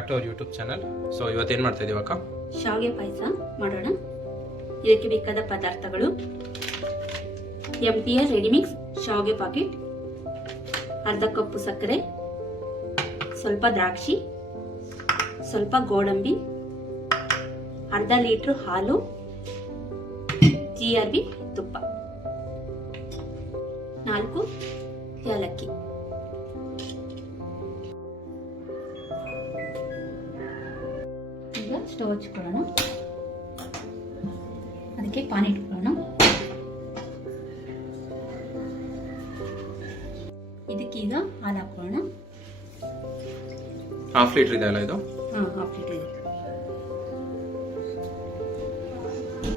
Back to our YouTube channel. So ಇವತ್ತೇನು ಮಾಡ್ತಾ ಇದೀವಿ ಅಕ್ಕ? ಶಾವಿಗೆ ಪಾಯಸ ಮಾಡೋಣ. ಇದಕ್ಕೆ ಬೇಕಾದ ಪದಾರ್ಥಗಳು: MTR ರೆಡಿಮಿಕ್ಸ್ ಶಾವಿಗೆ ಪಾಕೆಟ್, ಅರ್ಧ ಕಪ್ ಸಕ್ಕರೆ, ಸ್ವಲ್ಪ ದ್ರಾಕ್ಷಿ, ಸ್ವಲ್ಪ ಗೋಡಂಬಿ, ಅರ್ಧ ಲೀಟರ್ ಹಾಲು, GRB ತುಪ್ಪ, 4 ಏಲಕ್ಕಿ. ಈಗ ಸ್ಟವ್ ಹಚ್ಕೊಳ್ಳೋಣ. ಅದಕ್ಕೆ ಪಾನಿ ಇಟ್ಕೊಳ್ಳೋಣ. ಇದಕ್ಕೀಗ ಹಾಲು ಹಾಕೊಳ್ಳೋಣ. ಹಾಫ್ ಲೀಟರ್ ಇದೆ ಅಲ್ಲ ಇದು? ಹಾಫ್ ಲೀಟರ್ ಇದೆ.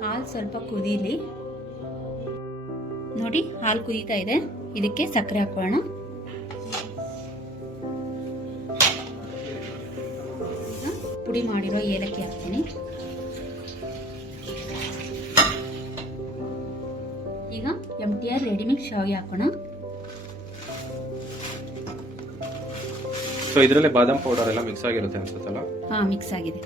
ಹಾಲು ಸ್ವಲ್ಪ ಕುದೀಲಿ. ನೋಡಿ, ಹಾಲು ಕುದೀತಾ ಇದೆ. ಇದಕ್ಕೆ ಸಕ್ಕರೆ ಹಾಕೊಳ್ಳೋಣ. ಪುಡಿ ಮಾಡಿರೋ ಏಲಕ್ಕಿ ಹಾಕ್ತೀನಿ. ಈಗ MTR ರೆಡಿಮಿಕ್ಸ್ ಶಾವಿಗೆ ಹಾಕೋಣ. ಸೊ ಇದರಲ್ಲೇ ಬಾದಾಮ್ ಪೌಡರ್ ಎಲ್ಲ ಮಿಕ್ಸ್ ಆಗಿರುತ್ತೆ ಅನ್ಸುತ್ತಲ್ಲ? ಮಿಕ್ಸ್ ಆಗಿದೆ.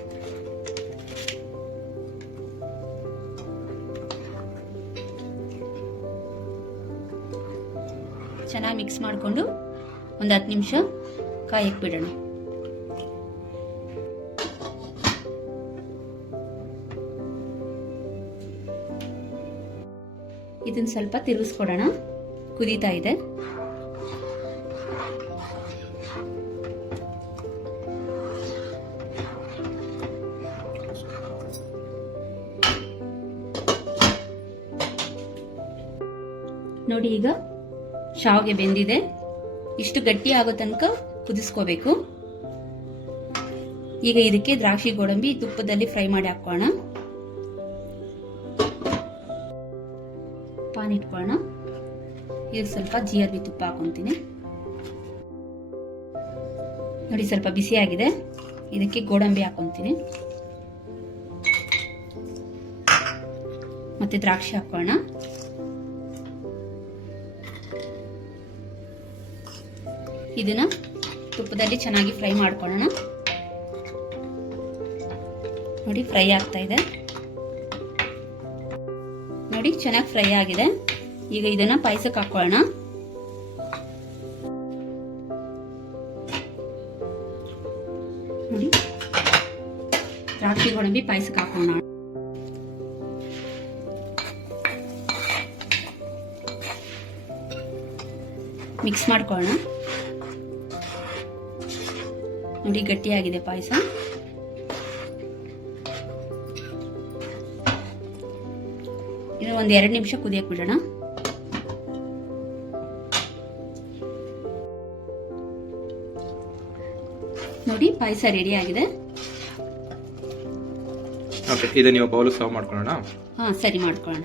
ಚೆನ್ನಾಗಿ ಮಿಕ್ಸ್ ಮಾಡಿಕೊಂಡು ಒಂದು 10 ನಿಮಿಷ ಕಾಯಕ್ಕೆ ಬಿಡೋಣ. ಇದನ್ನ ಸ್ವಲ್ಪ ತಿರುಗಿಸ್ಕೊಡೋಣ. ಕುದೀತಾ ಇದೆ. ನೋಡಿ, ಈಗ ಶಾವಿಗೆ ಬೆಂದಿದೆ. ಇಷ್ಟು ಗಟ್ಟಿ ಆಗೋ ತನಕ ಕುದಿಸ್ಕೋಬೇಕು. ಈಗ ಇದಕ್ಕೆ ದ್ರಾಕ್ಷಿ ಗೋಡಂಬಿ ತುಪ್ಪದಲ್ಲಿ ಫ್ರೈ ಮಾಡಿ ಹಾಕೋಣ. ಪಾನ್ ಇಟ್ಕೊಳ್ಳೋಣ. ಈಗ ಸ್ವಲ್ಪ GRB ತುಪ್ಪ ಹಾಕೊಂತೀನಿ. ನೋಡಿ, ಸ್ವಲ್ಪ ಬಿಸಿ ಆಗಿದೆ. ಇದಕ್ಕೆ ಗೋಡಂಬಿ ಹಾಕೊಂತೀನಿ. ಮತ್ತೆ ದ್ರಾಕ್ಷಿ ಹಾಕೋಣ. ಇದನ್ನ ತುಪ್ಪದಲ್ಲಿ ಚೆನ್ನಾಗಿ ಫ್ರೈ ಮಾಡ್ಕೊಳ್ಳೋಣ. ನೋಡಿ, ಫ್ರೈ ಆಗ್ತಾ ಇದೆ. ನೋಡಿ, ಚೆನ್ನಾಗಿ ಫ್ರೈ ಆಗಿದೆ. ಈಗ ಇದನ್ನ ಪಾಯಸಕ್ಕೆ ಹಾಕೊಳ್ಳೋಣ. ನೋಡಿ, ದ್ರಾಕ್ಷಿ ಗೋಡಂಬಿ ಪಾಯಸಕ್ಕೆ ಹಾಕೋಣ. ಮಿಕ್ಸ್ ಮಾಡ್ಕೊಳ್ಳೋಣ. ನೋಡಿ, ಗಟ್ಟಿಯಾಗಿದೆ ಪಾಯಸ. ಇದು ಒಂದು 2 ನಿಮಿಷ ಕುದಿಯಕ್ಕೆ ಬಿಡೋಣ. ನೋಡಿ, ಪಾಯಸ ರೆಡಿ ಆಗಿದೆ. ಓಕೆ, ಇದು ನೀವು ಬೌಲ್ ಸರ್ವ್ ಮಾಡ್ಕೊಳ್ಳೋಣ. ಸರಿ ಮಾಡ್ಕೊಳ್ಳೋಣ.